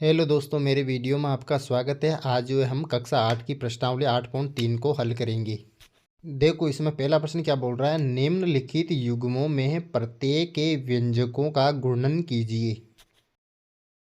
Hello दोस्तों, मेरे video में आपका स्वागत है। आज जो है हम कक्षा 8 की प्रश्नावली 8.3 को हल करेंगे। देखो, इसमें पहला प्रश्न क्या बोल रहा है, निम्नलिखित युग्मों में प्रत्येक के व्यंजकों का गुणन कीजिए।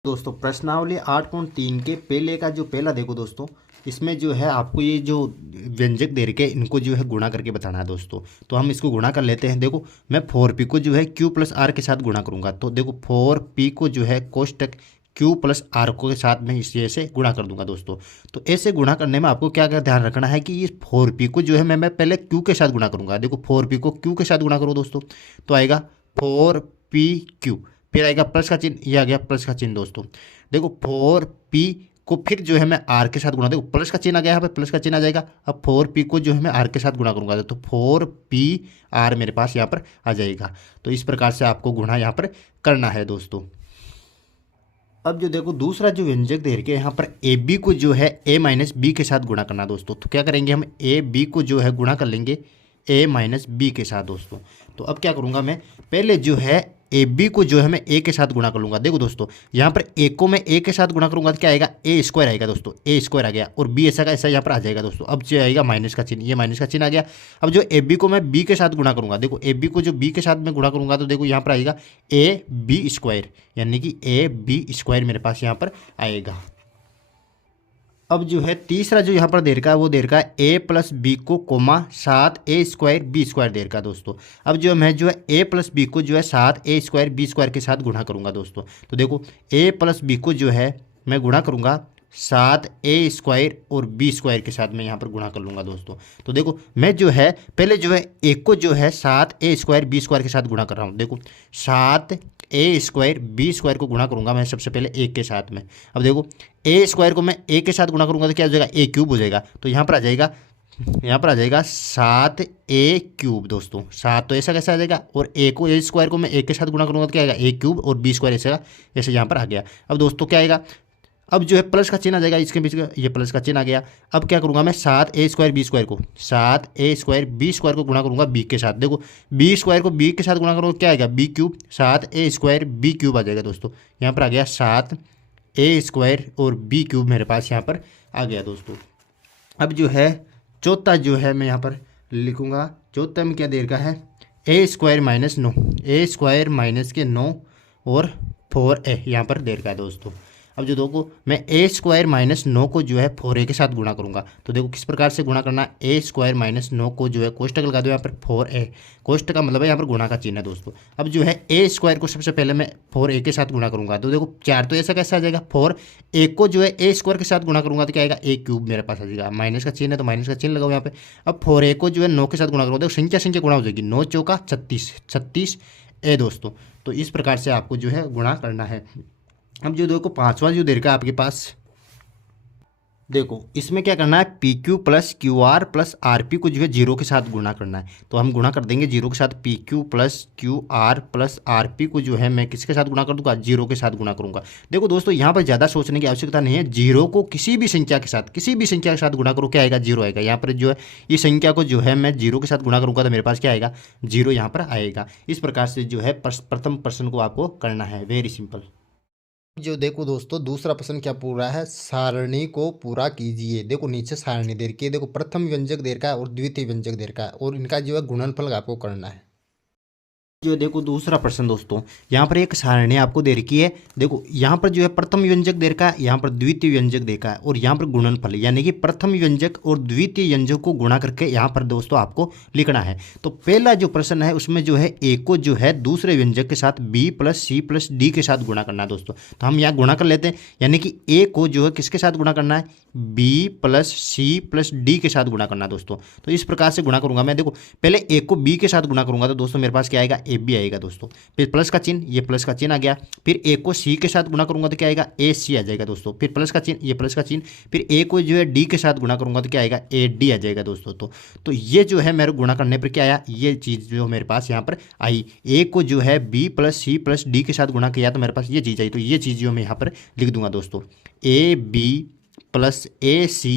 दोस्तों, प्रश्नावली 8.3 के पहले का जो पहला देखो दोस्तों, इसमें जो है आपको ये जो व्यंजक दे रखे इनको जो है गुणा करके बताना है दोस्तों। तो हम इसको गुणा कर लेते हैं। देखो, मैं 4p को जो है q प्लस आर के साथ गुणा करूंगा। तो देखो 4p को जो है कोष्टक q प्लस आर को के साथ में इस से गुणा कर दूंगा दोस्तों। तो ऐसे गुणा करने में आपको क्या क्या ध्यान रखना है कि ये 4p को जो है मैं पहले q के साथ गुणा करूंगा। देखो 4p को q के साथ गुणा करो दोस्तों, तो आएगा 4pq। फिर आएगा प्लस का चिन्ह, ये आ गया प्लस का चिन्ह दोस्तों। देखो 4p को फिर जो है मैं आर के साथ गुणा, देखो प्लस का चिन्ह आ गया यहाँ पे, प्लस का चिन्ह आ जाएगा। अब 4p को जो है मैं आर के साथ गुणा करूंगा तो 4p आर मेरे पास यहाँ पर आ जाएगा। तो इस प्रकार से आपको गुणा यहाँ पर करना है दोस्तों। अब जो देखो दूसरा जो व्यंजक दे रखे यहाँ पर ए बी को जो है a माइनस बी के साथ गुणा करना दोस्तों। तो क्या करेंगे, हम ए बी को जो है गुणा कर लेंगे a माइनस बी के साथ दोस्तों। तो अब क्या करूँगा, मैं पहले जो है ए बी को जो है मैं ए के साथ गुणा कर लूँगा। देखो दोस्तों, यहाँ पर ए को मैं ए के साथ गुणा करूँगा तो क्या आएगा, ए स्क्वायर आएगा दोस्तों। ए स्क्वायर आ गया और बी ऐसा का ऐसा यहाँ पर आ जाएगा दोस्तों। अब जो आएगा माइनस का चिन्ह, ये माइनस का चिन्ह आ गया। अब जो ए बी को मैं बी के साथ गुणा करूँगा, देखो ए बी को जो बी के साथ मैं गुणा करूँगा तो देखो यहाँ पर आएगा ए बी स्क्वायर, यानी कि ए बी स्क्वायर मेरे पास यहाँ पर आएगा। अब जो है तीसरा जो यहाँ पर दे रखा है वो दे रखा है ए प्लस बी को comma 7a square B square दे रखा है दोस्तों। अब जो मैं जो है ए प्लस बी को जो है 7a स्क्वायर बी स्क्वायर के साथ गुणा करूँगा दोस्तों। तो देखो ए प्लस बी को जो है मैं गुणा करूँगा 7a स्क्वायर और बी स्क्वायर के साथ मैं यहाँ पर गुणा कर लूँगा दोस्तों। तो देखो मैं जो है पहले जो है ए को जो है 7a स्क्वायर बी स्क्वायर के साथ गुणा कर रहा हूँ। देखो 7a स्क्वायर बी स्क्वायर को गुणा करूँगा मैं सबसे पहले ए के साथ में। अब देखो ए स्क्वायर को मैं ए के साथ गुणा करूँगा तो क्या हो जाएगा, ए क्यूब हो जाएगा। तो यहाँ पर आ जाएगा 7a क्यूब दोस्तों। 7 तो ऐसा कैसे आ जाएगा, और ए को ए स्क्वायर को मैं ए के साथ गुणा करूँगा तो क्या आएगा, ए क्यूब, और बी स्क्वायर ऐसे ऐसे यहाँ पर आ गया। अब दोस्तों क्या आएगा, अब जो है प्लस का चिन्ह आ जाएगा इसके बीच का, ये प्लस का चिन्ह आ गया। अब क्या करूँगा मैं 7a स्क्वायर बी स्क्वायर को 7a स्क्वायर बी स्क्वायर को गुणा करूँगा बी के साथ। देखो बी स्क्वायर को बी के साथ गुणा करूँगा क्या आएगा, B cube. 7a square B cube आ जाएगा दोस्तों। यहाँ पर आ गया 7a स्क्वायर और बी क्यूब मेरे पास यहाँ पर आ गया दोस्तों। अब जो है चौथा जो है मैं यहाँ पर लिखूँगा, चौथा में क्या दे रखा है, ए स्क्वायर माइनस 9, ए स्क्वायर माइनस के 9 और 4a यहाँ पर दे रखा है दोस्तों। अब जो देखो मैं ए स्क्वायर माइनस 9 को जो है 4a के साथ गुणा करूँगा। तो देखो किस प्रकार से गुणा करना, ए स्क्वायर माइनस 9 को जो है कोष्टक लगा दो यहाँ पर 4a, कोष्टक का मतलब है यहाँ पर गुणा का चिन्ह है दोस्तों। अब जो है ए स्क्वायर को सबसे पहले मैं 4a के साथ गुणा करूँगा। तो देखो 4 तो ऐसा कैसे आ जाएगा, 4a को जो है ए स्क्वायर के साथ गुणा करूँगा तो क्या आएगा, ए क्यूब मेरे पास आ जाएगा। माइनस का चिन्ह है तो माइनस का चिन्ह लगाओ यहाँ पे। अब 4a को जो है 9 के साथ गुणा करूँगा, देखो संख्या संख्या गुणा हो जाएगी, 9 चौका 36 दोस्तों। तो इस प्रकार से आपको जो है गुणा करना है। अब जो देखो पांचवा जो दे रखा है आपके पास, देखो इसमें क्या करना है, P Q plus Q R plus R P को जो है 0 के साथ गुणा करना है। तो हम गुणा कर देंगे 0 के साथ, P Q plus Q R plus R P को जो है मैं किसके साथ गुणा कर दूंगा, 0 के साथ गुणा करूंगा। देखो दोस्तों यहाँ पर ज़्यादा सोचने की आवश्यकता नहीं है, 0 को किसी भी संख्या के साथ गुणा करो क्या आएगा, 0 आएगा। यहाँ पर जो है इस संख्या को जो है मैं 0 के साथ गुणा करूँगा तो मेरे पास क्या आएगा, 0 यहाँ पर आएगा। इस प्रकार से जो है प्रथम प्रश्न को आपको करना है, वेरी सिंपल। जो देखो दोस्तों दूसरा प्रश्न क्या पूरा है, सारणी को पूरा कीजिए। देखो नीचे सारणी दे रखी है, देखो प्रथम व्यंजक दे रखा है और द्वितीय व्यंजक दे रखा है, और इनका जो है गुणनफल आपको करना है। जो देखो दूसरा प्रश्न दोस्तों, यहाँ पर एक सारणी आपको दे रखी है। देखो यहाँ पर जो है प्रथम व्यंजक दे रखा है, यहाँ पर द्वितीय व्यंजक देखा है, और यहाँ पर गुणनफल यानी कि प्रथम व्यंजक और द्वितीय व्यंजक को गुणा करके यहाँ पर दोस्तों आपको लिखना है। तो पहला जो प्रश्न है उसमें जो है ए को जो है दूसरे व्यंजक के साथ B plus C plus D के साथ गुणा करना है दोस्तों। तो हम यहाँ गुणा कर लेते हैं, यानी कि ए को जो है किसके साथ गुणा करना है, B plus C plus D के साथ गुणा करना है दोस्तों। तो इस प्रकार से गुणा करूंगा मैं। देखो पहले ए को बी के साथ गुणा करूंगा तो दोस्तों मेरे पास क्या आएगा, ए बी आएगा दोस्तों। फिर प्लस का चिन्ह, ये प्लस का चिन्ह आ गया। फिर ए को सी के साथ गुणा करूंगा तो क्या आएगा, ए सी आ जाएगा दोस्तों। फिर प्लस का चिन्ह, ये प्लस का चिन्ह। फिर ए को जो है डी के साथ गुणा करूंगा तो क्या आएगा, ए डी आ जाएगा दोस्तों। तो ये जो है मेरे गुणा करने पर क्या आया, ये चीज़ जो मेरे पास यहाँ पर आई। ए को जो है B plus C plus D के साथ गुणा किया तो मेरे पास ये चीज़ आई। तो ये चीज़ जो मैं यहाँ पर लिख दूंगा दोस्तों, A B plus A C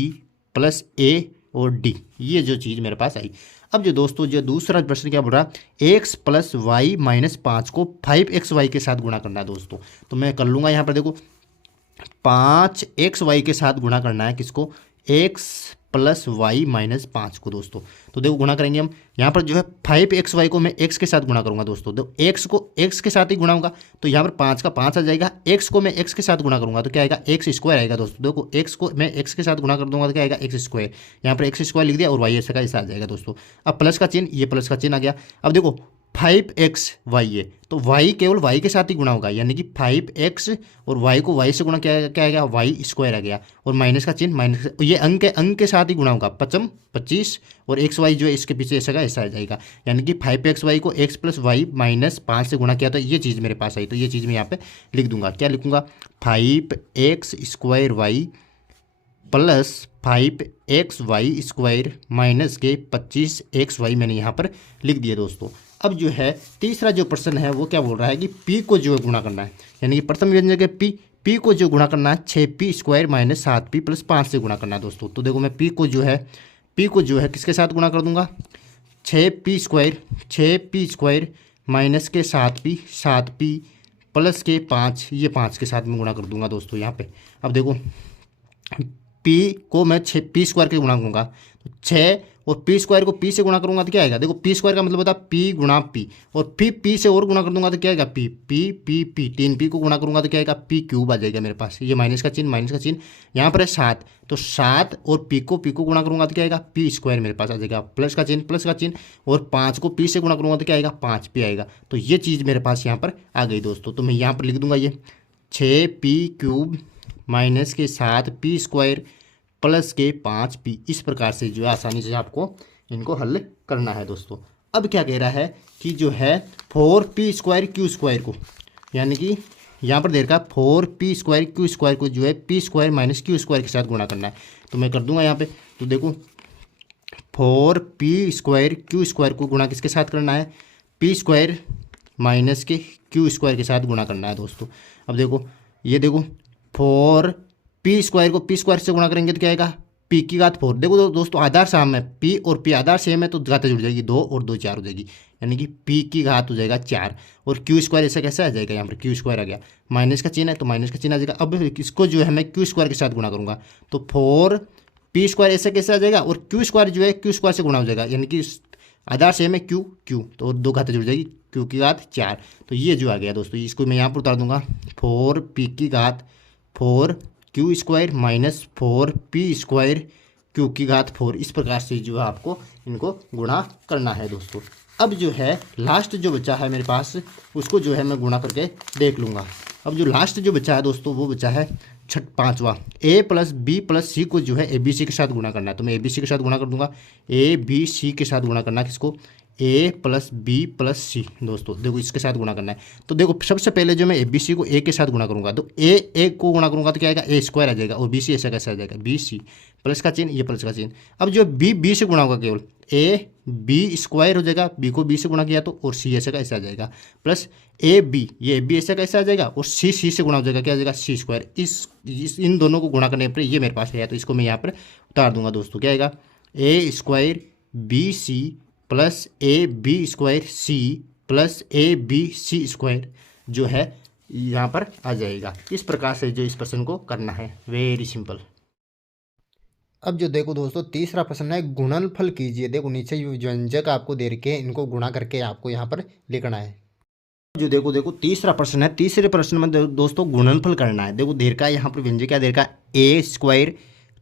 plus A और डी, ये जो चीज़ मेरे पास आई। अब जो दोस्तों जो दूसरा प्रश्न क्या बोल रहा है, एक्स प्लस वाई माइनस 5 को 5xy के साथ गुणा करना है दोस्तों। तो मैं कर लूँगा यहाँ पर। देखो 5xy के साथ गुणा करना है किसको, x प्लस वाई माइनस 5 को दोस्तों। तो देखो गुणा करेंगे हम, यहाँ पर जो है 5xy को मैं x के साथ गुणा करूंगा दोस्तों। तो x को x के साथ ही गुणा होगा, तो यहाँ पर 5 का 5 आ जाएगा। x को मैं x के साथ गुणा करूंगा तो क्या आएगा, एक्स स्क्वायर आएगा दोस्तों। देखो x को मैं x के साथ गुणा कर दूंगा तो क्या आएगा, एक्स स्क्वायर। यहाँ पर एक्स स्क्वायर लिख दिया और वाई ऐसा का ऐसा आ जाएगा दोस्तों। अब प्लस का चिन्ह, ये प्लस का चिन्ह आ गया। अब देखो 5xy है तो y केवल y के साथ ही गुणा होगा, यानी कि 5x और y को y से गुणा क्या आएगा, वाई स्क्वायर आ गया। और माइनस का चिन्ह, माइनस ये अंक के साथ ही गुणा होगा, 25 और एक्स वाई जो है इसके पीछे ऐसा का ऐसा आ जाएगा। यानी कि 5xy को x प्लस वाई माइनस 5 से गुणा किया तो ये चीज़ मेरे पास आई। तो ये चीज़ मैं यहाँ पे लिख दूंगा, क्या लिखूंगा, 5x² Y plus 5xy square minus के 25xy मैंने यहाँ पर लिख दिया दोस्तों। अब जो है तीसरा जो प्रश्न है वो क्या बोल रहा है कि p को जो है गुणा करना है, यानी कि प्रथम व्यंजक है p को जो गुणा करना है 6p² माइनस 7p प्लस 5 से गुणा करना है दोस्तों। तो देखो मैं p को जो है किसके साथ गुणा कर दूंगा, 6p² माइनस के 7p प्लस के 5, ये 5 के साथ में गुणा कर दूंगा दोस्तों यहाँ पे। अब देखो p को मैं 6p² के गुणा करूँगा, तो 6 और p² को p से गुणा करूंगा तो क्या आएगा, देखो p² का मतलब होता है p गुणा p, और फिर p से और गुणा कर दूंगा तो क्या आएगा, p 3p को गुणा करूंगा तो क्या आएगा, p³ आ जाएगा मेरे पास। ये माइनस का चिन्ह यहाँ पर है 7, तो 7 और p को गुणा करूंगा तो क्या आएगा, p² मेरे पास आ जाएगा। प्लस का चिन्ह और 5 को p से गुणा करूंगा तो क्या आएगा, 5p आएगा। तो ये चीज़ मेरे पास यहाँ पर आ गई दोस्तों। तो मैं यहाँ पर लिख दूंगा ये 6p³ माइनस के 7p² प्लस के 5p, इस प्रकार से जो है आसानी से आपको इनको हल करना है दोस्तों। अब क्या कह रहा है कि जो है 4p² q² को, यानी कि यहाँ पर दे रखा है 4p² q² को जो है p² माइनस q² के साथ गुणा करना है। तो मैं कर दूंगा यहाँ पे, तो देखो 4p² q² को गुणा किसके साथ करना है, p² माइनस के q² के साथ गुणा करना है दोस्तों। अब देखो ये देखो 4p² को p² से गुणा करेंगे तो क्या आएगा, p की घात 4। देखो दोस्तों आधार साम है, p और p आधार सेम है तो घातें जुड़ जाएगी, 2 और 2 4 हो जाएगी, यानी कि p की घात हो जाएगा 4 और q² ऐसा कैसे आ जाएगा, यहाँ पर q² आ गया। माइनस का चिन्ह है तो माइनस का चिन्ह आ जाएगा। अब इसको जो है मैं q² के साथ गुणा करूँगा तो 4p² ऐसा कैसे आ जाएगा, और q² जो है q² से गुणा हो जाएगा, यानी कि आधार सेम है q तो 2 घातें जुड़ जाएगी, q की घात 4। तो ये जो आ गया दोस्तों, इसको मैं यहाँ पर उतार दूंगा, 4p की घात 4q² माइनस 4p² q की घात 4, इस प्रकार से जो है आपको इनको गुणा करना है दोस्तों। अब जो है लास्ट जो बचा है मेरे पास उसको जो है मैं गुणा करके देख लूँगा। अब जो लास्ट जो बचा है दोस्तों वो बचा है 5वां, a plus b plus c को जो है a b c के साथ गुणा करना है। तो मैं a b c के साथ गुणा कर दूंगा, a b c के साथ गुणा करना है किसको, a plus b plus c दोस्तों। देखो इसके साथ गुणा करना है, तो देखो सबसे पहले जो मैं a b c को a के साथ गुणा करूंगा तो a को गुणा करूंगा तो क्या आएगा, a² आ जाएगा, और b c ऐसा कैसे आ जाएगा, b c प्लस का चिन्ह, ये प्लस का चिन्ह। अब जो b से गुणा होगा केवल a b² हो जाएगा, b को b से गुणा किया तो, और c ऐसा का ऐसा आ जाएगा, प्लस a b, ये b ऐसा कैसे आ जाएगा, और c से गुणा हो जाएगा, क्या आ जाएगा, c²। इन दोनों को गुणा करने पर ये मेरे पास है, तो इसको मैं यहाँ पर उतार दूंगा दोस्तों, क्या आएगा, a² bc plus ab² c plus abc² जो है यहाँ पर आ जाएगा। इस प्रकार से जो इस प्रश्न को करना है, वेरी सिंपल। अब जो देखो दोस्तों तीसरा प्रश्न है गुणनफल कीजिए। देखो नीचे व्यंजक आपको दे रखे हैं, इनको गुणा करके आपको यहाँ पर लिखना है। जो देखो तीसरा प्रश्न है, तीसरे प्रश्न में दोस्तों गुणनफल करना है। देखो देर का यहाँ पर व्यंजक क्या देर का, a²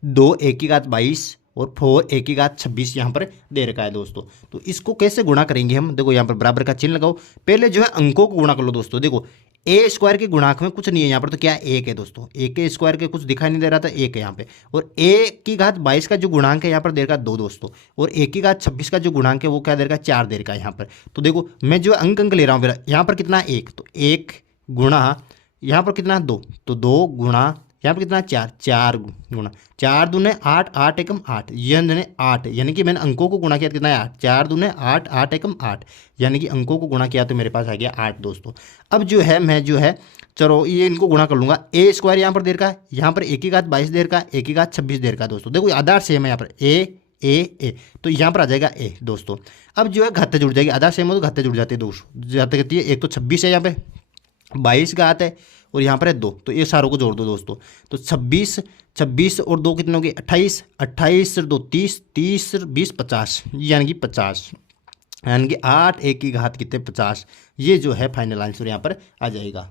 2a की घात 22 और 4a की घात 26 यहाँ पर दे रखा है दोस्तों। तो इसको कैसे गुणा करेंगे हम, देखो यहाँ पर बराबर का चिन्ह लगाओ, पहले जो है अंकों को गुणा कर लो दोस्तों। देखो a² के गुणांक में कुछ नहीं है यहाँ पर, तो क्या है, 1 है दोस्तों, a के स्क्वायर के कुछ दिखाई नहीं दे रहा था, 1 है यहाँ पे। और a की घात 22 का जो गुणांक है यहाँ पर दे रखा 2 दोस्तों, और a की घात 26 का जो गुणांक है वो क्या दे रखा, 4 दे रखा है यहाँ पर। तो देखो मैं जो अंक ले रहा हूँ मेरा यहाँ पर कितना, 1, तो 1 गुणा यहाँ पर कितना 2, तो 2 गुणा यहाँ पर कितना 4, 4 गुणा 4 दूने 8, 8 एकम 8, ये ने 8, यानी कि मैंने अंकों को गुणा किया कितना है 8, 4 दूने 8, 8 एकम 8, यानी कि अंकों को गुणा किया तो मेरे पास आ गया 8 दोस्तों। अब जो है मैं जो है चलो ये इनको गुणा कर लूँगा, a² यहाँ पर दे रखा है, यहाँ पर a की घात 22 दे रखा है, a की घात 26 दे रखा है दोस्तों। देखो आधार सेम है यहाँ पर a तो यहाँ पर आ जाएगा a दोस्तों। अब जो है घातें जुड़ जाएगी, आधार सेम हो तो घातें जुड़ जाती है दोस्तों, जाते कहती है, एक तो 26 है यहाँ पे, 22 घात है और यहाँ पर है 2, तो ये सारों को जोड़ दो दोस्तों। तो 26, 26 और 2 कितने हो गए 28, 28 और 2 30, 30 और 20 50, यानी कि 50, यानी कि 8 एक की घात कितने 50। ये जो है फाइनल आंसर यहाँ पर आ जाएगा।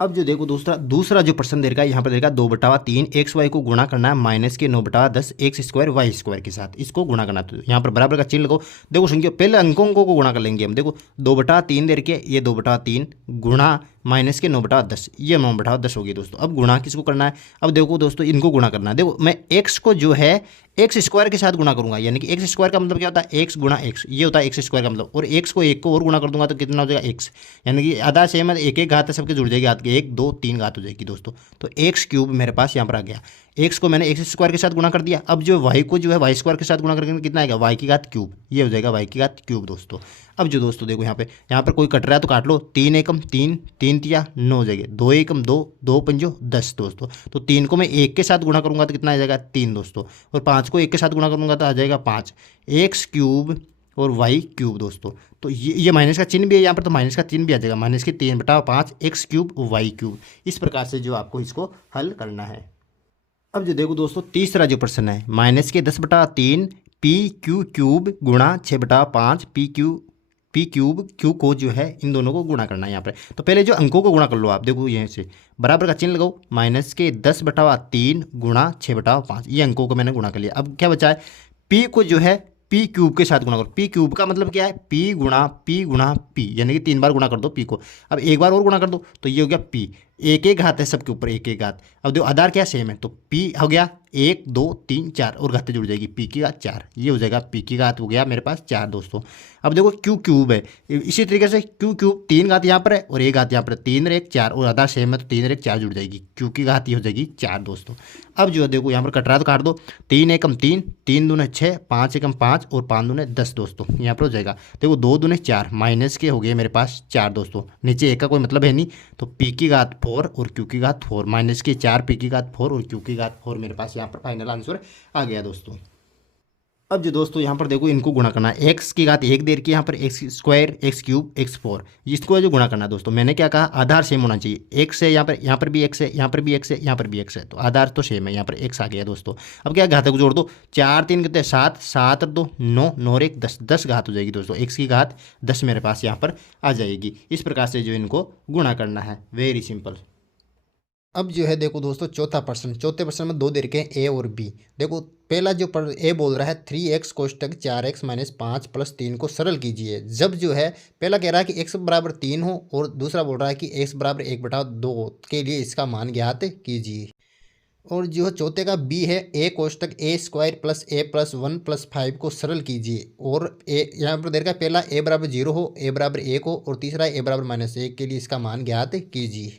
अब जो देखो दूसरा जो प्रश्न दे रखा है यहाँ पर देखा 2/3 एक्स वाई को गुणा करना है माइनस के 9/10 एक्स स्क्वायर वाई स्क्वायर के साथ, इसको गुणा करना। तो यहाँ पर बराबर का चिन्ह लगाओ। देखो सुनिए, पहले अंकों को गुणा कर लेंगे हम। देखो 2/3 दे रखे, ये 2/3 गुणा माइनस के 9/10, ये 9/10 होगी दोस्तों। अब गुणा किसको करना है? अब देखो दोस्तों, इनको गुणा करना है। देखो मैं एक्स को जो है एक्स स्क्वायर के साथ गुणा करूंगा, यानी कि एक्स स्क्वायर का मतलब क्या होता है? एक्स गुणा एक्स, ये होता है एक्स स्क्वायर का मतलब। और एक्स को एक को और गुणा कर दूंगा तो कितना हो जाएगा एक्स, यानी कि आधा सेम है, एक एक घात है, सबके जुड़ जाएगी हाथ के 1 2 3 घात हो जाएगी दोस्तों। तो एक्स क्यूब मेरे पास यहाँ पर आ गया। एक्स को मैंने एक्स स्क्वायर के साथ गुणा कर दिया। अब जो वाई को जो है वाई स्क्वायर के साथ गुणा करके कितना आएगा? वाई की घात क्यूब, ये हो जाएगा वाई की घात क्यूब दोस्तों। अब जो दोस्तों देखो यहाँ पर कोई कट रहा है तो काट लो। 3 एकम 3, 3 तिया 9 हो जाएगा। 2 एकम 2, 2 पंजो 10 दोस्तों। तो 3 को मैं 1 के साथ गुणा करूंगा तो कितना आ जाएगा? 3 दोस्तों। और 5 को 1 के साथ गुणा करूंगा तो आ जाएगा 5। एक्स क्यूब और वाई क्यूब दोस्तों। तो ये माइनस का चिन्ह भी है यहाँ पर, तो माइनस का चिन्ह भी आ जाएगा। माइनस के 3/5 एक्स क्यूब वाई क्यूब। इस प्रकार से जो आपको इसको हल करना है। अब जो देखो दोस्तों तीसरा जो प्रश्न है, माइनस के 10/3 पी क्यू क्यूब गुणा 6/5 पी क्यूब क्यू को जो है इन दोनों को गुणा करना है यहाँ पर। तो पहले जो अंकों को गुणा कर लो आप। देखो यहाँ से बराबर का चिन्ह लगाओ। माइनस के 10/3 गुणा 6/5, ये अंकों को मैंने गुणा कर लिया। अब क्या बचा है? पी को जो है पी क्यूब के साथ गुणा करो। पी क्यूब का मतलब क्या है? पी गुणा पी, यानी कि 3 बार गुणा कर दो पी को। अब एक बार और गुणा कर दो तो ये हो गया पी। एक एक घात है सबके ऊपर, एक एक घात। अब देखो आधार क्या सेम है, तो पी हो गया 1 2 3 4 और घातें जुड़ जाएगी, पी की घात 4, ये हो जाएगा पी की घात हो गया मेरे पास 4 दोस्तों। अब देखो क्यू क्यूब है, इसी तरीके से क्यू क्यूब 3 घात यहाँ पर है और 1 घात यहाँ पर है। 3 और 1 4 और आधार सेम है तो 3 और 1 4 जुड़ जाएगी, क्यू की घात ये हो जाएगी 4 दोस्तों। अब जो है देखो यहाँ पर कट रहा है तो काट दो। 3 एकम 3, 3 दूने 6, 5 एकम 5 और 5 दूने 10 दोस्तों। यहाँ पर हो जाएगा देखो 2 दूने 4, माइनस के हो गए मेरे पास 4 दोस्तों। नीचे एक का कोई मतलब है नहीं, तो पी की घात 4 और क्यू की घात 4, माइनस के 4 पी की घात 4 और क्यू की घात 4 मेरे पास यहाँ पर फाइनल आंसर आ गया दोस्तों। अब जो दोस्तों यहाँ पर देखो इनको गुणा करना है। एक्स की घात 1 दे रखी है यहाँ पर, x square x cube x 4, इसको जो गुणा करना है दोस्तों। मैंने क्या कहा? आधार सेम होना चाहिए। एक्स है यहाँ पर भी एक्स है, यहाँ पर भी एक्स है, यहाँ पर भी एक्स है, तो आधार तो सेम है। यहाँ पर एक्स आ गया दोस्तों। अब क्या घातों को जोड़ दो। 4 3 कितने 7, 7 और 2 9, 9 और 1 10, 10 घात हो जाएगी दोस्तों। एक्स की घात 10 मेरे पास यहाँ पर आ जाएगी। इस प्रकार से जो इनको गुणा करना है, वेरी सिंपल। अब जो है देखो दोस्तों चौथे प्रश्न में 2 दे रखे हैं ए और बी। देखो पहला जो ए बोल रहा है 3x कोष्टक 4x - 5 + 3 को सरल कीजिए। जब जो है पहला कह रहा है कि x बराबर 3 हो और दूसरा बोल रहा है कि x बराबर 1/2 के लिए इसका मान ज्ञात कीजिए। और जो चौथे का बी है ए कोष्टक a² + a + 1 + 5 को सरल कीजिए। और ए यहाँ पर दे रखा है पहला a बराबर 0 हो, a बराबर 1 हो और तीसरा a बराबर -1 के लिए इसका मान ज्ञात कीजिए।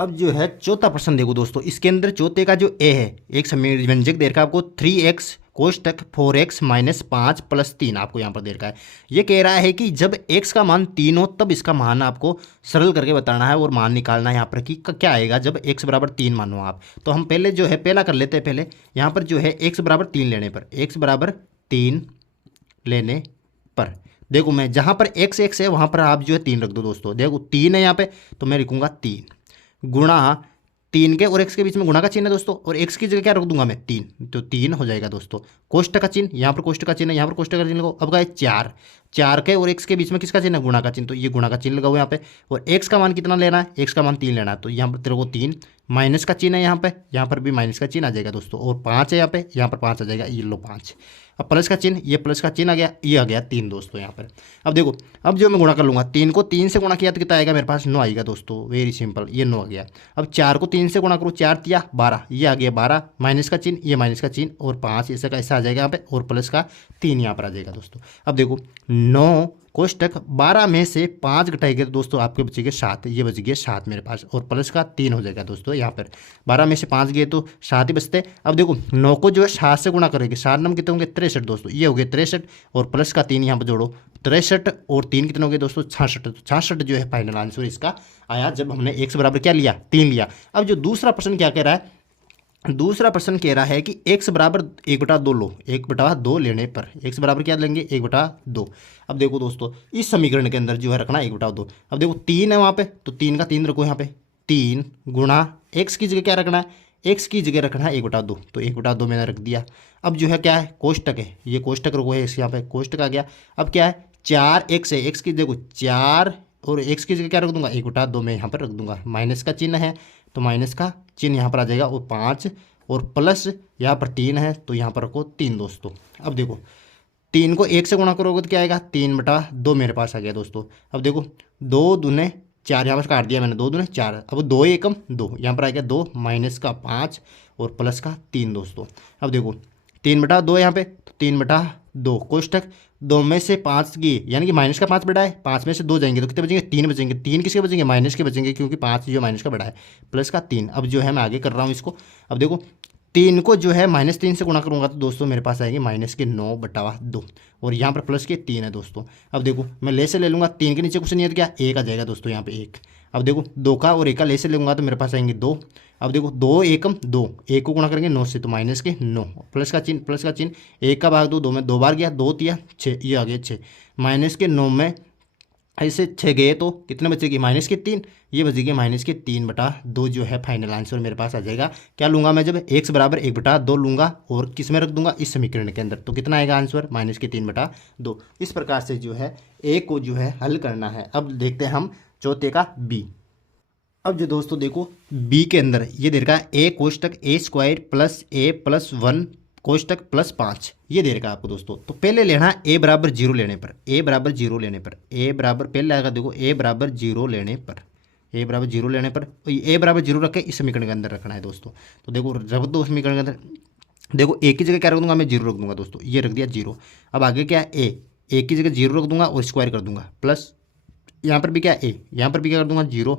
अब जो है चौथा प्रश्न देखो दोस्तों, इसके अंदर चौथे का जो ए है, एक व्यंजक दे रखा है आपको 3x कोष्टक 4x - 5 + 3 आपको यहाँ पर दे रखा है। ये कह रहा है कि जब x का मान 3 हो तब इसका मान आपको सरल करके बताना है और मान निकालना है यहाँ पर कि क्या आएगा जब x बराबर 3 मानो आप। तो हम पहले जो है पहला कर लेते हैं। पहले यहाँ पर जो है x बराबर 3 लेने पर, x बराबर 3 लेने पर देखो मैं जहाँ पर x है वहाँ पर आप जो है 3 रख दो दोस्तों। देखो 3 है यहाँ पे तो मैं लिखूंगा 3 गुणा 3 के और x के बीच में गुणा का चिन्ह है दोस्तों, और x की जगह क्या रख दूंगा मैं 3, तो 3 हो जाएगा दोस्तों। कोष्टक का चिन्ह, यहाँ पर कोष्टक का चिन्ह है, यहाँ पर कोष्टक का चिन्ह लगाओ। अब क्या है 4 के और x के बीच में किसका चिन्ह है? गुणा का चिन्ह, तो ये गुणा का चिन्ह लगाओ यहाँ पे। और x का मान कितना लेना है? x का मान 3 लेना है, तो यहाँ पर तेरे को 3 माइनस का चिन्ह है यहाँ पर भी माइनस का चिन्ह आ जाएगा दोस्तों। और 5 है यहाँ पर 5 आ जाएगा, ये लो 5। अब प्लस का चिन्ह, ये प्लस का चिन्ह आ गया, ये आ गया 3 दोस्तों यहाँ पर। अब देखो अब जो मैं गुणा कर लूँगा, 3 को 3 से गुणा किया तो कितना आएगा मेरे पास? 9 आएगा दोस्तों, वेरी सिंपल, ये 9 आ गया। अब 4 को 3 से गुणा करो, 4 तिया 12, ये आ गया 12, माइनस का चिन्ह, ये माइनस का चिन्ह, और 5 ऐसा का ऐसा आ जाएगा यहाँ पे, और प्लस का 3 यहाँ पर आ जाएगा दोस्तों। अब देखो 9 कोष्टक 12 में से 5 घटाएंगे तो दोस्तों आपके बचेंगे 7, ये बच गए 7 मेरे पास, और प्लस का 3 हो जाएगा दोस्तों। यहाँ पर 12 में से 5 गए तो 7 ही बचते। अब देखो 9 को जो है 7 से गुणा करेंगे, 7 नंबर कितने होंगे? 63 दोस्तों, ये हो गए 63, और प्लस का 3 यहाँ पर जोड़ो, 63 और 3 कितने हो गए दोस्तों? 66। तो 66 जो है फाइनल आंसर इसका आया जब हमने x बराबर क्या लिया? 3 लिया। अब जो दूसरा प्रश्न क्या कह रहा है, दूसरा प्रश्न कह रहा है कि x बराबर 1/2 लो, 1/2 लेने पर x बराबर क्या लेंगे 1/2। अब देखो दोस्तों इस समीकरण के अंदर जो है रखना 1/2। अब देखो 3 है वहाँ पे, तो 3 का 3 रखो यहाँ पे, 3 गुणा x की जगह क्या रखना है, x की जगह रखना है 1/2, तो 1/2 मैंने रख दिया। अब जो है क्या है कोष्टक है, ये कोष्टक रखो है यहाँ पे, कोष्टक आ गया। अब क्या है 4x है, x की देखो 4 और x की जगह क्या रख दूंगा 1/2 मैं यहाँ पर रख दूंगा, माइनस का चिन्ह है तो माइनस का चिन्ह यहाँ पर आ जाएगा, और 5 और प्लस यहाँ पर 3 है तो यहाँ पर रखो 3 दोस्तों। अब देखो 3 को 1 से गुणा करोगे तो क्या आएगा 3/2 मेरे पास आ गया दोस्तों। अब देखो 2 दूने 4 यहाँ पर काट दिया मैंने, 2 दूने 4, अब 2 एकम 2 यहाँ पर आ गया 2 माइनस का 5 और प्लस का 3 दोस्तों। अब देखो 3/2 यहाँ पे, तो 3/2 कोष्टक 2 में से 5 की यानी कि माइनस का 5 बड़ा है, 5 में से 2 जाएंगे तो कितने बचेंगे 3 बचेंगे, 3 किसके बचेंगे माइनस के बचेंगे, क्योंकि 5 जो माइनस का बड़ा है, प्लस का 3। अब जो है मैं आगे कर रहा हूँ इसको। अब देखो 3 को जो है -3 से गुणा करूंगा तो दोस्तों मेरे पास आएगी -9/2 और यहाँ पर प्लस के 3 है दोस्तों। अब देखो मैं ले से ले लूँगा, 3 के नीचे कुछ नहीं है तो क्या 1 आ जाएगा दोस्तों यहाँ पे 1। अब देखो 2 का और 1 का ले से लूँगा तो मेरे पास आएंगे 2। अब देखो 2 एकम 2, 1 को गुणा करेंगे 9 से तो माइनस के 9, प्लस का चिन्ह 1 का भाग 2 में 2 बार गया, 2 तिया 6, ये आ गया 6, माइनस के 9 में ऐसे 6 गए तो कितने बचेगी -3, ये बचेगी -3/2 जो है फाइनल आंसर मेरे पास आ जाएगा। क्या लूँगा मैं जब x बराबर 1/2 लूँगा और किस में रख दूंगा इस समीकरण के अंदर, तो कितना आएगा आंसर -3/2। इस प्रकार से जो है a को जो है हल करना है। अब देखते हैं हम चौथे का b। अब जो दोस्तों देखो b के अंदर ये दे रखा है a कोष्टक a² प्लस a प्लस 1 कोष्टक प्लस 5, ये दे रखा है आपको दोस्तों। तो पहले लेना है a बराबर 0 लेने पर, a बराबर 0 लेने पर, a बराबर पहले आएगा देखो a बराबर 0 लेने पर, a बराबर 0 लेने पर a बराबर 0 रख के इस समीकरण के अंदर रखना है दोस्तों। तो देखो रख दो समीकरण के अंदर, देखो a की जगह क्या रख दूंगा मैं 0 रख दूंगा दोस्तों, ये रख दिया 0। अब आगे क्या है a की जगह 0 रख दूंगा और स्क्वायर कर दूंगा, प्लस यहाँ पर भी क्या a, यहाँ पर भी क्या कर दूंगा 0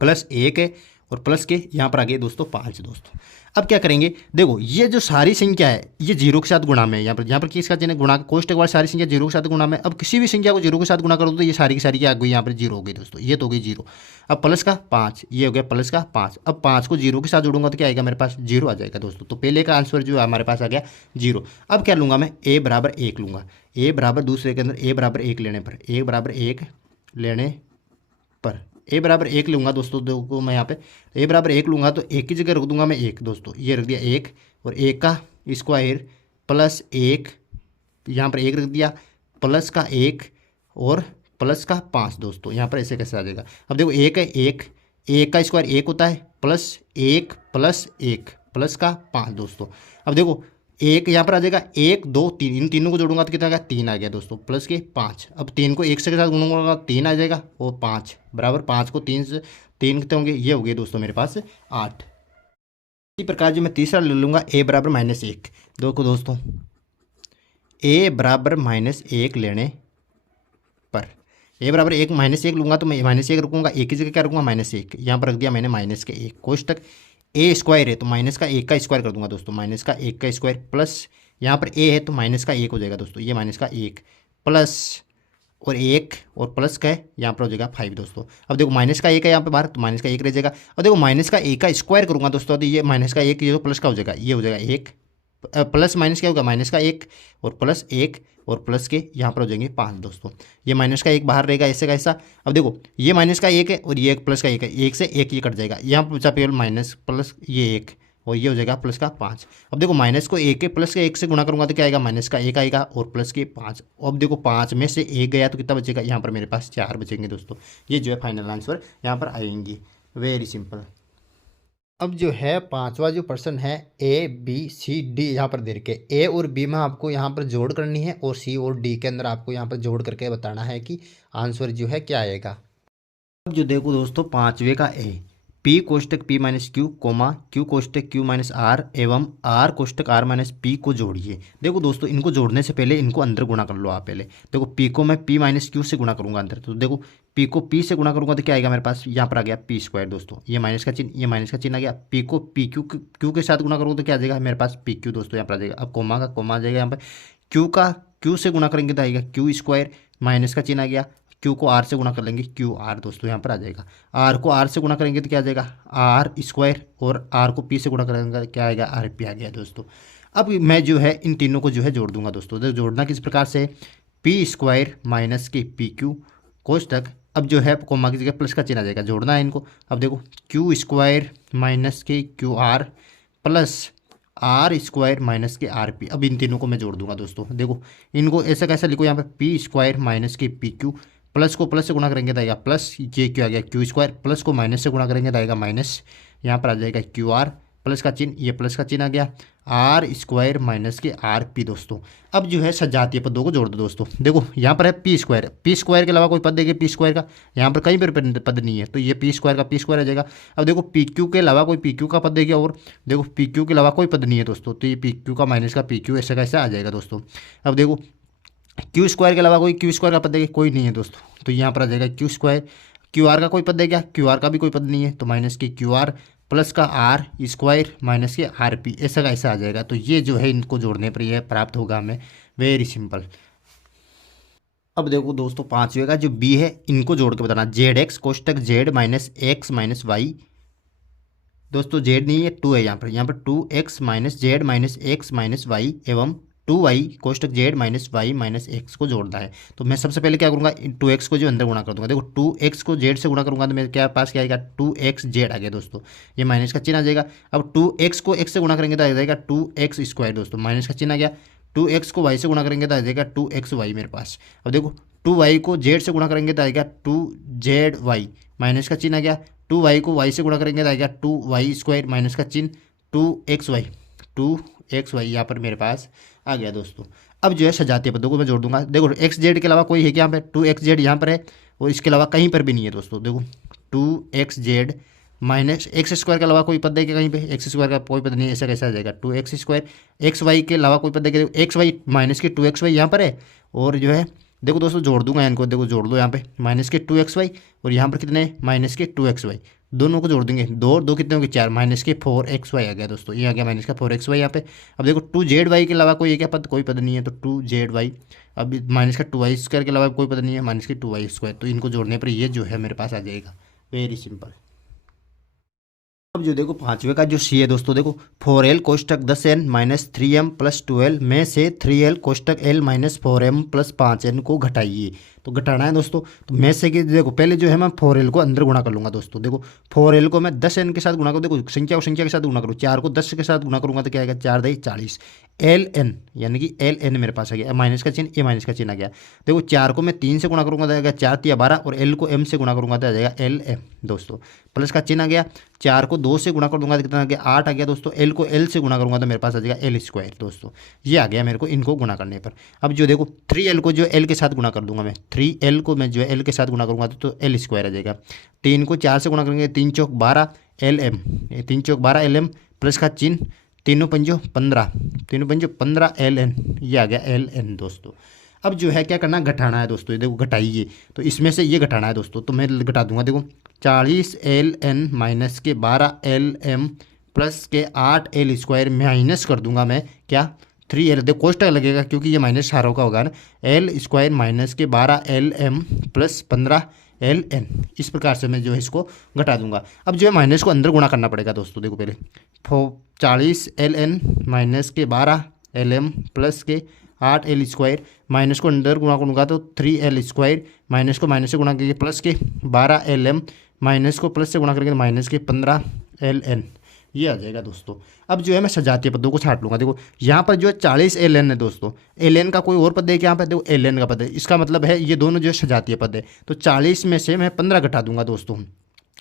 प्लस 1 है और प्लस के यहाँ पर आ गए दोस्तों 5 दोस्तों। अब क्या करेंगे देखो ये जो सारी संख्या है ये 0 के साथ गुणा में है, यहाँ पर किसका चिन्ह गुणा, कोष्टक वाली सारी संख्या 0 के साथ गुणा में। अब किसी भी संख्या को 0 के साथ गुणा करो तो ये सारी की सारी क्या आ गई यहाँ पर 0 हो गई दोस्तों, ये तो हो गई 0। अब प्लस का 5, ये हो गया प्लस का 5। अब 5 को 0 के साथ जोड़ूंगा तो क्या आएगा मेरे पास 0 आ जाएगा दोस्तों। तो पहले का आंसर जो हमारे पास आ गया 0। अब क्या लूँगा मैं a बराबर 1 लूँगा, a बराबर दूसरे के अंदर a बराबर 1 लेने पर, a बराबर 1 लेने पर a बराबर 1 लूँगा दोस्तों। देखो मैं यहाँ पे a बराबर 1 लूँगा तो 1 की जगह रख दूंगा मैं 1 दोस्तों, ये रख दिया 1 और 1 का स्क्वायर प्लस 1, यहाँ पर 1 रख दिया प्लस का 1 और प्लस का 5 दोस्तों। यहाँ पर ऐसे कैसे आ जाएगा, अब देखो 1 है 1 का स्क्वायर 1 होता है प्लस 1 प्लस 1 प्लस का 5 दोस्तों। अब देखो 1 यहाँ पर आ जाएगा 1 2 3, इन तीनों को जोड़ूंगा तो कितना आ गया 3 आ गया दोस्तों, प्लस के 5। अब 3 को 1 से के साथ गुणूंगा 3 आ जाएगा और 5 बराबर 5 को 3 से 3 कितने होंगे, ये हो गए दोस्तों मेरे पास 8। इसी प्रकार जो मैं तीसरा ले लूँगा a बराबर -1। देखो दोस्तों a बराबर -1 लेने पर, a बराबर -1 लूँगा तो मैं -1 रखूँगा, एक की जगह क्या रखूँगा -1, यहाँ पर रख दिया मैंने -1 कोष्टक a स्क्वायर है तो माइनस का 1 का स्क्वायर कर दूंगा दोस्तों, माइनस का 1 का स्क्वायर प्लस यहाँ पर a है तो माइनस का 1 हो जाएगा दोस्तों, ये माइनस का 1 प्लस और 1 और प्लस का है यहाँ पर हो जाएगा 5 दोस्तों। अब देखो माइनस का 1 है यहाँ पे बाहर तो माइनस का 1 रह जाएगा, और देखो माइनस का 1 का स्क्वायर करूँगा दोस्तों तो ये माइनस का 1 ये जो प्लस का हो जाएगा ये हो जाएगा 1 प्लस माइनस क्या होगा माइनस का 1 और प्लस 1 और प्लस के यहाँ पर हो जाएंगे 5 दोस्तों। ये माइनस का 1 बाहर रहेगा ऐसे का ऐसा। अब देखो ये माइनस का 1 है और ये प्लस का 1 है, 1 से 1 ये कट जाएगा, यहाँ पर बचा केवल माइनस प्लस ये 1 और ये हो जाएगा प्लस का 5। अब देखो माइनस को 1 के प्लस के 1 से गुणा करूंगा तो क्या आएगा माइनस का 1 आएगा और प्लस के 5। अब देखो 5 में से 1 गया तो कितना बचेगा, यहाँ पर मेरे पास 4 बचेंगे दोस्तों। ये जो है फाइनल आंसर यहाँ पर आएंगी, वेरी सिंपल। अब जो है पांचवा जो प्रश्न है ABCD यहाँ पर दे रखे, ए और बी में आपको यहाँ पर जोड़ करनी है और सी और डी के अंदर आपको यहाँ पर जोड़ करके बताना है कि आंसर जो है क्या आएगा। अब जो देखो दोस्तों पांचवे का ए, P कोष्टक P minus Q comma Q कोष्टक Q माइनस आर एवं R कोष्टक R माइनस P को जोड़िए। देखो दोस्तों इनको जोड़ने से पहले इनको अंदर गुणा कर लो आप। पहले देखो P को मैं P माइनस क्यू से गुणा करूंगा अंदर, तो देखो P को P से गुणा करूंगा तो क्या आएगा मेरे पास, यहाँ पर आ गया P स्क्वायर दोस्तों, ये माइनस का चिन्ह ये माइनस का चिन्ह आ गया। P को P क्यू के साथ गुणा करूँगा तो क्या आ जाएगा मेरे पास PQ दोस्तों, यहाँ पर आ जाएगा। अब कोमा का कोमा आ जाएगा यहाँ पर, Q का Q से गुणा करेंगे तो आएगा Q स्क्वायर, माइनस का चिन्ह आ गया, क्यू को आर से गुणा कर लेंगे, क्यू आर दोस्तों यहाँ पर आ जाएगा। आर को आर से गुणा करेंगे तो क्या आ जाएगा आर स्क्वायर, और आर को पी से गुणा करेंगे क्या आएगा आर पी आ गया दोस्तों। अब मैं जो है इन तीनों को जो है जोड़ दूंगा दोस्तों। तो जोड़ना किस प्रकार से, पी स्क्वायर माइनस के पी क्यू कोष्टक, अब जो है कोमा की जगह प्लस का चिन्ह आ जाएगा, जोड़ना है इनको। अब देखो क्यू स्क्वायर माइनस के Q R plus R square minus के आर पी। अब इन तीनों को मैं जोड़ दूंगा दोस्तों। देखो इनको ऐसा कैसा लिखो, यहाँ पे पी स्क्वायर माइनस के पी क्यू, प्लस को प्लस से गुणा करेंगे तो आएगा प्लस, ये क्या आ गया क्यू स्क्वायर, प्लस को माइनस से गुणा करेंगे तो आएगा माइनस, यहाँ पर आ जाएगा क्यू आर, प्लस का चिन्ह, ये प्लस का चिन्ह आ गया, आर स्क्वायर माइनस के आर पी दोस्तों। अब जो है सजातीय पदों को जोड़ दो दोस्तों। देखो यहाँ पर है पी स्क्वायर, पी स्क्वायर के अलावा कोई पद देंगे पी स्क्वायर का, यहाँ पर कहीं पर पद नहीं है, तो ये पी स्क्वायर का पी स्क्वायर आ जाएगा। अब देखो पी क्यू के अलावा कोई पी क्यू का पद देगा, और देखो पी क्यू के अलावा कोई पद नहीं है दोस्तों, तो ये पी क्यू का माइनस का पी क्यू ऐसा कैसा आ जाएगा दोस्तों। अब देखो क्यू स्क्वायर के अलावा कोई क्यू स्क्वायर का पद देगा, कोई नहीं है दोस्तों, तो यहाँ पर आ जाएगा क्यू स्क्वायर। क्यू आर का कोई पद देगा, क्यू आर का भी कोई पद नहीं है, तो माइनस के क्यू आर प्लस का आर स्क्वायर माइनस के आर पी, ऐसा का ऐसा आ जाएगा। तो ये जो है इनको जोड़ने पर यह प्राप्त होगा हमें, वेरी सिंपल। अब देखो दोस्तों पांचवे का जो बी है, इनको जोड़ के बताना, जेड एक्स कोष्टक Z minus X minus Y, दोस्तों जेड नहीं है टू है यहाँ पर two X minus Z minus X minus Y एवं टू वाई कोष्टक Z minus Y minus X को जोड़ना है। तो मैं सबसे पहले क्या करूँगा, टू एक्स को जो अंदर गुणा कर दूंगा। देखो टू एक्स को जेड से गुणा करूँगा तो मेरे क्या पास क्या आएगा टू एक्स जेड आ गया दोस्तों, ये माइनस का चिन्ह आ जाएगा। अब टू एक्स को एक्स से गुणा करेंगे तो आ जाएगा टू एक्स स्क्वायर दोस्तों, माइनस का चिन्ह आ गया। टू एक्स को वाई से गुणा करेंगे तो आ जाएगा टू एक्स वाई मेरे पास। अब देखो टू वाई को जेड से गुणा करेंगे तो आएगा टू जेड वाई, माइनस का चिन्ह आ गया। टू वाई को वाई से गुणा करेंगे तो आएगा टू वाई स्क्वायर, माइनस का चिन्ह, टू एक्स वाई यहाँ पर मेरे पास आ गया दोस्तों। अब जो है सजातीय पदों को मैं जोड़ दूंगा। देखो एक्स जेड के अलावा कोई है क्या यहाँ पे, टू एक्स जेड यहाँ पर है, और इसके अलावा कहीं पर भी नहीं है दोस्तों। देखो two X Z minus X square के अलावा कोई पद देगा कहीं पे, एक्स स्क्वायर का कोई पद नहीं है, ऐसा कैसा आ जाएगा two X square. X Y के अलावा कोई पद देगा, एक्स वाई माइनस के टू एक्स वाई यहाँ पर है, और जो है देखो दोस्तों जोड़ दूंगा इनको, देखो जोड़ दो यहाँ पे माइनस के टू एक्स वाई, और यहाँ पर कितने माइनस के टू एक्स वाई, दोनों को जोड़ देंगे, दो दो कितने होंगे चार, माइनस के फोर एक्स वाई आ गया दोस्तों, ये आ गया माइनस का फोर एक्स वाई यहाँ पे। अब देखो टू जेड वाई के अलावा कोई क्या पद, कोई पद नहीं है, तो टू जेड वाई, अब माइनस का टू वाई स्क्वायर के अलावा कोई पद नहीं है, माइनस के टू वाई स्क्वायर, तो इनको जोड़ने पर ये जो है मेरे पास आ जाएगा, वेरी सिंपल। अब जो देखो पांचवे का जो सी है दोस्तों, देखो 4l कोष्टक 10n minus 3m plus 12 में से 3l कोष्टक l minus 4m plus 5n को घटाइए। तो घटाना है दोस्तों, तो में से कि देखो पहले जो है मैं 4l को अंदर गुणा कर लूंगा दोस्तों। देखो 4l को मैं 10n के साथ गुणा करूँ, देखो संख्या को संख्या के साथ गुणा करूँ, 4 को 10 के साथ गुणा करूंगा तो क्या आएगा 4 दही 40, ln यानी कि ln मेरे पास आ गया, माइनस का चिन्ह, ये माइनस का चिन्ह आ गया। देखो 4 को मैं 3 से गुणा करूंगा तो आएगा 4 तिया 12, और l को m से गुणा करूंगा तो आ जाएगा lm दोस्तों, प्लस का चिन्ह आ गया। 4 को 2 से गुणा कर दूंगा तो कितना आ गया 8 आ गया दोस्तों, l को l से गुणा करूंगा तो मेरे पास आ जाएगा l स्क्वायर दोस्तों, ये आ गया मेरे को इनको गुणा करने पर। अब जो देखो 3l को जो l के साथ गुणा कर दूंगा मैं, 3l को मैं जो है l के साथ गुणा करूंगा तो l स्क्वायर आ जाएगा। 3 को 4 से गुणा करेंगे 3 चौक 12 lm, 3 चौक 12 lm, प्लस का चिन्ह, तीनों पंजो 15, तीनों पंजो 15 ln, ये आ गया ln दोस्तों। अब जो है क्या करना, घटाना है दोस्तों, ये देखो घटाइए, तो इसमें से ये घटाना है दोस्तों, तो मैं घटा दूंगा। देखो 40 ln माइनस के 12 lm प्लस के 8 l स्क्वायर माइनस कर दूंगा मैं क्या 3l, देखो कोष्टक लगेगा क्योंकि ये माइनस चारों का होगा ना, l स्क्वायर माइनस के 12 lm प्लस 15 ln, इस प्रकार से मैं जो है इसको घटा दूंगा। अब जो है माइनस को अंदर गुणा करना पड़ेगा दोस्तों। देखो पहले 40 ln माइनस के 12 lm प्लस के 8 l स्क्वायर, माइनस को अंदर गुणा करूँगा तो 3l स्क्वायर, माइनस को माइनस से गुणा करेंगे प्लस के 12 lm, माइनस को प्लस से गुणा करेंगे माइनस के 15 ln, ये आ जाएगा दोस्तों। अब जो है मैं सजातीय पदों को छाट लूंगा। देखो यहाँ पर जो है 40 ln है दोस्तों, ln का कोई और पद है क्या यहाँ पर, देखो ln का पद है, इसका मतलब है ये दोनों जो है सजातीय पद है। तो 40 में से मैं 15 घटा दूंगा दोस्तों,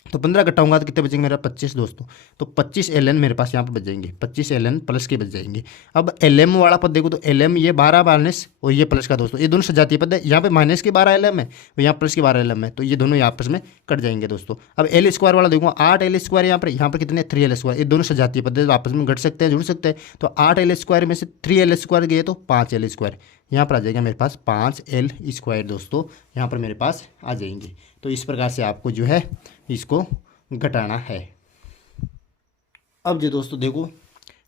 तो 15 घटाऊंगा तो कितने बचेंगे मेरा 25 दोस्तों, तो 25 ln मेरे पास यहाँ पर बच जाएंगे, 25 ln प्लस के बच जाएंगे। अब lm वाला पद देखो तो lm ये 12 माइनस और ये प्लस का दोस्तों, ये दोनों सजातीय पद है, यहाँ पे माइनस के 12 lm है और यहाँ प्लस के 12 lm है, तो ये दोनों आपस में कट जाएंगे दोस्तों। अब l स्क्वायर वाला देखो 8 l स्क्वायर यहाँ पर कितने 3 l स्क्वायर, ये दोनों सजातीय पद है, आपस में घट सकते हैं जुड़ सकते हैं। तो 8 l स्क्वायर में से 3 l स्क्वायर गए तो 5 l स्क्वायर, यहाँ पर आ जाएगा मेरे पास 5 l स्क्वायर दोस्तों, यहाँ पर मेरे पास आ जाएंगे। तो इस प्रकार से आपको जो है इसको घटाना है। अब जो दोस्तों देखो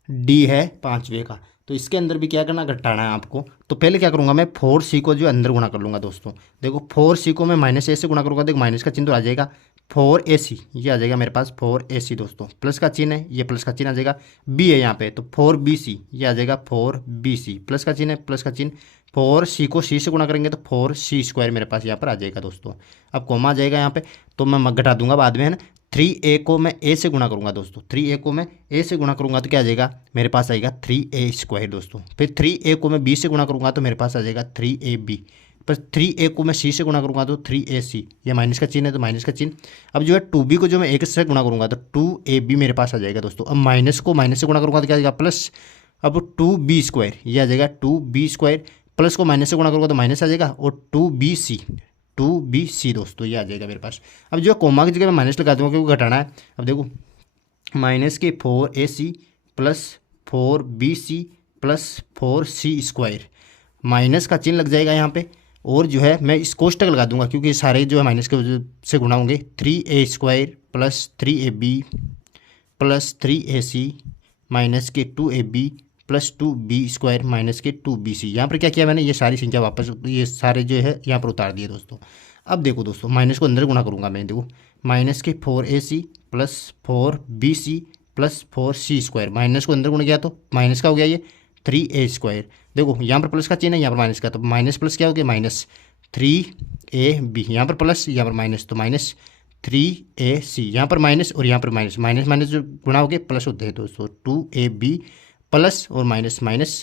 डी है पांचवे का, तो इसके अंदर भी क्या करना, घटाना है आपको। तो पहले क्या करूँगा मैं, 4c को जो अंदर गुणा कर लूँगा दोस्तों। देखो 4c को मैं -a से गुणा करूँगा, देखो माइनस का चिन्ह तो आ जाएगा, 4ac ये आ जाएगा मेरे पास 4ac दोस्तों, प्लस का चिन्ह है, ये प्लस का चिन्ह आ जाएगा, b है यहाँ पे तो 4bc ये आ जाएगा 4bc, प्लस का चिन्ह है, प्लस का चिन्ह, 4c को c से गुणा करेंगे तो 4c² मेरे पास यहाँ पर आ जाएगा दोस्तों। अब कॉमा आ जाएगा यहाँ पे, तो मैं घटा दूंगा बाद में, है ना। 3a को मैं a से गुणा करूंगा दोस्तों, 3a को मैं a से गुणा करूंगा तो क्या आ जाएगा, मेरे पास आएगा 3a² दोस्तों। फिर 3a को मैं b से गुणा करूंगा तो मेरे पास आ जाएगा 3ab, पर 3a को मैं c से गुणा करूंगा तो 3ac, ये माइनस का चिन्ह है तो माइनस का चिन्ह। अब जो है 2b को जो मैं 1 से गुणा करूंगा तो 2ab मेरे पास आ जाएगा दोस्तों। अब माइनस को माइनस से गुणा करूंगा तो क्या आ जाएगा, प्लस। अब 2b² ये आ जाएगा 2b², प्लस को माइनस से गुणा करूंगा तो माइनस आ जाएगा, और 2bc दोस्तों ये आ जाएगा मेरे पास। अब जो कोमा की जगह मैं माइनस लगा दूंगा क्योंकि घटाना है। अब देखो माइनस के 4ac plus 4bc plus 4c², minus का चिन्ह लग जाएगा यहाँ पे, और जो है मैं इस कोष्टक लगा दूंगा क्योंकि सारे जो है माइनस के वजह से गुणा होंगे। 3a² plus 3ab plus 3ac minus के 2ab प्लस 2b² माइनस के 2bc। यहाँ पर क्या किया मैंने, ये सारी संख्या वापस, ये सारे जो है यहाँ पर उतार दिए दोस्तों। अब देखो दोस्तों माइनस को अंदर गुणा करूँगा मैं, देखो माइनस के 4ac plus 4bc plus 4c², minus को अंदर गुणा किया तो माइनस का हो गया ये 3a²। देखो यहाँ पर प्लस का चिन्ह है, यहाँ पर माइनस का, तो माइनस प्लस क्या हो गया, माइनस 3ab, यहाँ पर प्लस यहाँ पर माइनस, तो माइनस 3ac, यहाँ पर माइनस और यहाँ पर माइनस, माइनस माइनस जो गुणा हो गए प्लस होते हैं दोस्तों। 2ab प्लस और माइनस माइनस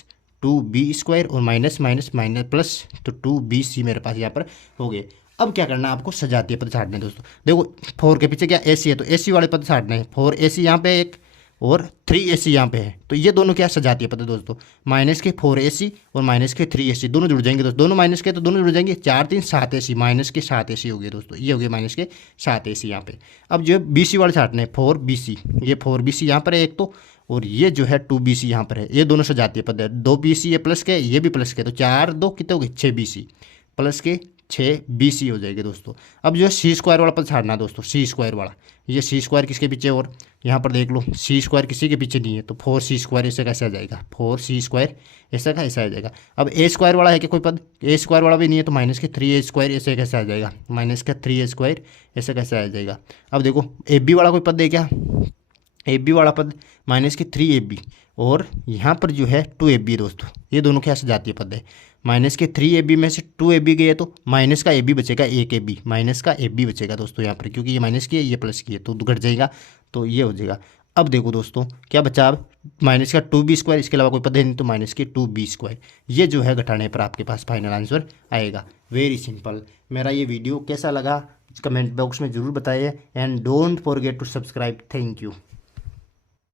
2b² और माइनस माइनस माइनस प्लस, तो 2bc मेरे पास यहाँ पर हो गए। अब क्या करना है, आपको सजातीय पद छाटने दोस्तों। देखो 4 के पीछे क्या ac है, तो ac वाले पद छाटने हैं। 4ac यहाँ पे एक और 3ac यहाँ पे है, तो ये दोनों क्या सजातीय पद है दोस्तों। माइनस के 4ac और माइनस के 3ac दोनों जुड़ जाएंगे दोस्तों, दोनों माइनस के तो दोनों जुड़ जाएंगे, 4 3 7ac, माइनस के 7ac हो गए दोस्तों, ये हो गए माइनस के 7ac यहाँ पे। अब जो है bc वाले छाटने हैं, 4bc, ये 4bc यहाँ पर है एक तो, और ये जो है 2bc यहाँ पर है, ये दोनों सजातीय पद है। 2bc ये प्लस के, ये भी प्लस के, तो 4 2 कितने हो गए 6bc, प्लस के 6bc हो जाएगी दोस्तों। अब जो है c² वाला पद छाड़ना है दोस्तों, c² वाला, ये c² किसके पीछे, और यहाँ पर देख लो c² किसी के पीछे नहीं है, तो 4c² ऐसे कैसे आ जाएगा, 4c² ऐसा का ऐसा आ जाएगा। अब a² वाला है कि कोई पद, a² वाला भी नहीं है, तो माइनस के 3a² ऐसे कैसे आ जाएगा, माइनस का 3a² ऐसे कैसे आ जाएगा। अब देखो ab वाला कोई पद है क्या, ab वाला पद माइनस के 3ab, और यहाँ पर जो है 2ab दोस्तों, ये दोनों क्या सजातीय पद है। माइनस के 3ab में से 2ab गए तो माइनस का ab बचेगा, 1ab, माइनस का ab बचेगा दोस्तों यहाँ पर, क्योंकि ये माइनस की है ये प्लस की है, तो घट जाएगा, तो ये हो जाएगा। अब देखो दोस्तों क्या बचा, अब माइनस का 2b², इसके अलावा कोई पद है नहीं, तो माइनस के 2b², ये जो है घटाने पर आपके पास फाइनल आंसर आएगा। Very simple. मेरा ये वीडियो कैसा लगा कमेंट बॉक्स में ज़रूर बताइए, and don't forget to subscribe. Thank you.